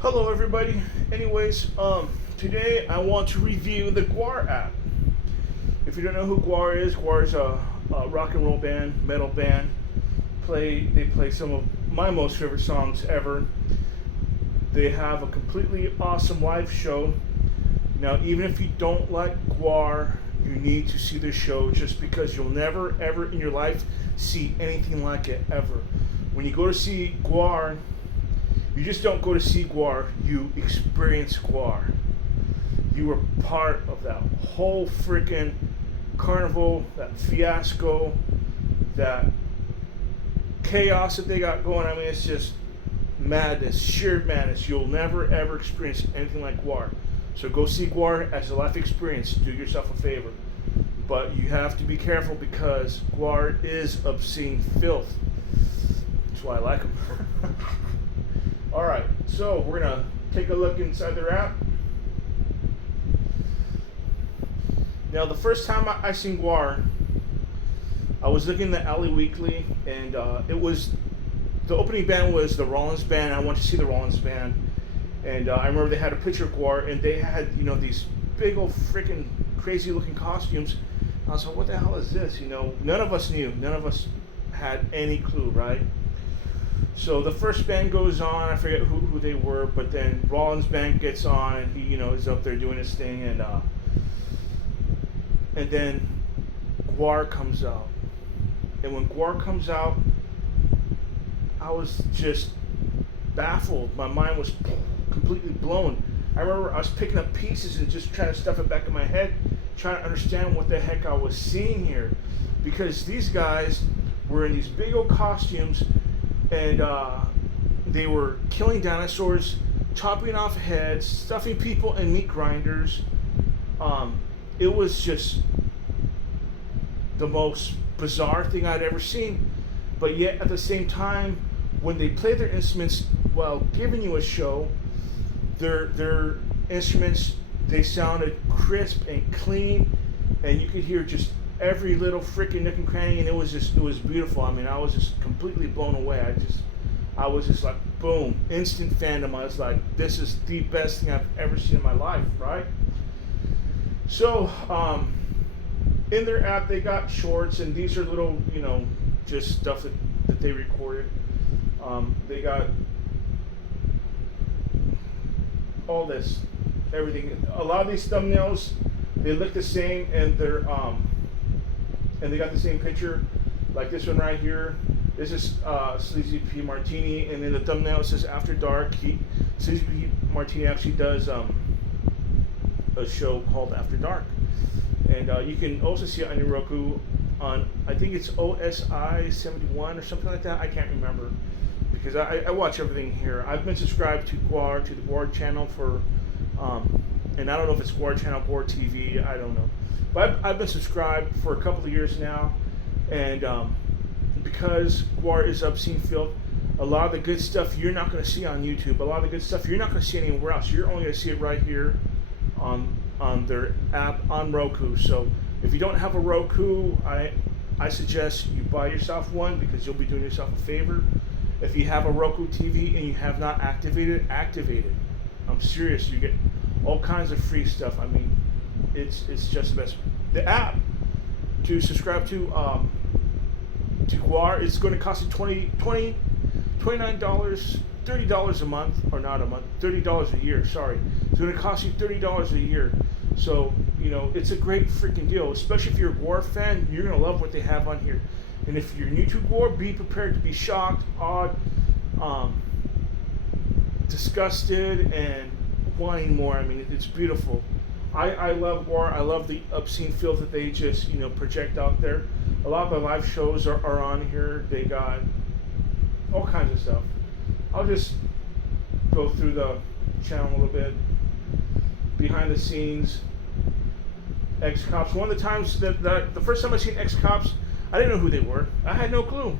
Hello everybody. Anyways, today I want to review the GWAR app. If you don't know who GWAR is a rock and roll band, metal band. They play some of my most favorite songs ever. They have a completely awesome live show. Now, even if you don't like GWAR, you need to see this show just because you'll never ever in your life see anything like it ever. When you go to see GWAR, you just don't go to see GWAR, you experience GWAR. You were part of that whole freaking carnival, that fiasco, that chaos that they got going. I mean, it's just madness, sheer madness. You'll never ever experience anything like GWAR. So go see GWAR as a life experience. Do yourself a favor. But you have to be careful because GWAR is obscene filth. That's why I like them. Alright, so we're going to take a look inside their app. Now, the first time I seen GWAR, I was looking at the Alley Weekly, and it was, the opening band was the Rollins Band. I went to see the Rollins Band, and I remember they had a picture of GWAR, and they had, these big old freaking crazy looking costumes. I was like, what the hell is this? None of us knew. None of us had any clue, right? So the first band goes on. I forget who they were, but then Rollins Band gets on, and he, is up there doing his thing, and then GWAR comes out. And when GWAR comes out, I was just baffled. My mind was completely blown. I remember I was picking up pieces and just trying to stuff it back in my head, trying to understand what the heck I was seeing here, because these guys were in these big old costumes. And they were killing dinosaurs, chopping off heads, stuffing people in meat grinders. It was just the most bizarre thing I'd ever seen. But yet, at the same time, when they play their instruments while giving you a show, their instruments, they sounded crisp and clean, and you could hear just every little freaking nook and cranny, and it was beautiful. I mean, I was just completely blown away. I was just like, boom, instant fandom. I was like, this is the best thing I've ever seen in my life, right? So, in their app, they got shorts, and these are little, just stuff that they recorded. They got all this, everything. A lot of these thumbnails, they look the same, and and they got the same picture, like this one right here. This is Sleazy P Martini, and in the thumbnail it says After Dark. Sleazy P Martini actually does a show called After Dark, and you can also see it on your Roku on, I think it's OSI 71 or something like that. I can't remember because I watch everything here. I've been subscribed to GWAR, to the GWAR channel for, and I don't know if it's GWAR channel, GWAR TV, I don't know. But I've been subscribed for a couple of years now, and because GWAR is obscene filth, a lot of the good stuff you're not going to see on YouTube. A lot of the good stuff you're not going to see anywhere else. You're only going to see it right here on their app on Roku. So if you don't have a Roku, I suggest you buy yourself one because you'll be doing yourself a favor. If you have a Roku TV and you have not activated it, activate it. I'm serious. You get all kinds of free stuff. I mean, it's just the best. The app to subscribe to GWAR, it's going to cost you $29, $30 a month, or not a month, $30 a year. Sorry, it's going to cost you $30 a year. So it's a great freaking deal, especially if you're a GWAR fan. You're going to love what they have on here. And if you're new to GWAR, be prepared to be shocked, awed, disgusted, and wanting more. I mean, it's beautiful. I love GWAR. I love the obscene filth that they just, project out there. A lot of the live shows are on here. They got all kinds of stuff. I'll just go through the channel a little bit. Behind the scenes, ex-cops. One of the times the first time I seen ex-cops, I didn't know who they were. I had no clue.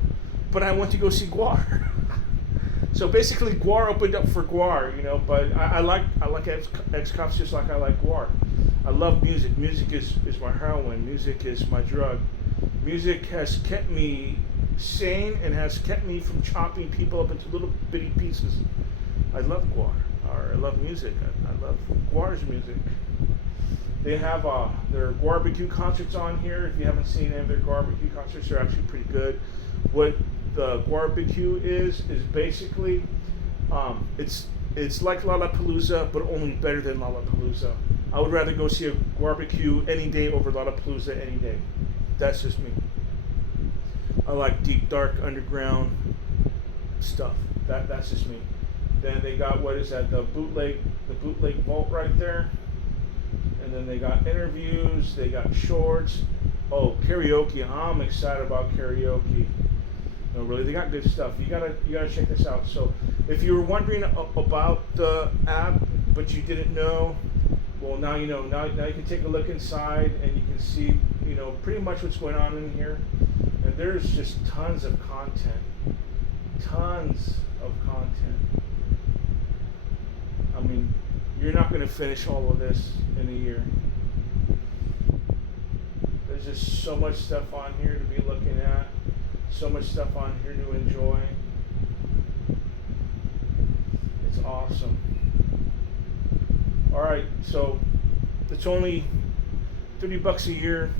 But I went to go see GWAR. So basically, GWAR opened up for GWAR, but I like ex-cops just like I like GWAR. I love music. Music is my heroin. Music is my drug. Music has kept me sane and has kept me from chopping people up into little bitty pieces. I love GWAR. or I love music. I love GWAR's music. They have their GWAR BQ concerts on here. If you haven't seen any of their GWAR BQ concerts, they're actually pretty good. What the GWAR BQ is basically it's like Lollapalooza, but only better than Lollapalooza. I would rather go see a GWAR BQ any day over Lollapalooza any day. That's just me. I like deep, dark, underground stuff. That's just me. Then they got, what is that? The bootleg vault right there. And then they got interviews. They got shorts. Oh, karaoke. I'm excited about karaoke. No, really, they got good stuff. You gotta check this out. So, if you were wondering about the app, but you didn't know, well, now you know. Now you can take a look inside, and you can see, pretty much what's going on in here. And there's just tons of content. Tons of content. I mean, you're not going to finish all of this in a year. There's just so much stuff on here to be looking at. So much stuff on here to enjoy. It's awesome. Alright, so it's only $30 a year.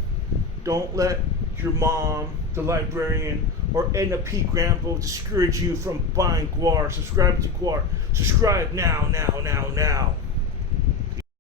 Don't let your mom, the librarian, or Edna P. Granville discourage you from buying GWAR. Subscribe to GWAR. Subscribe now.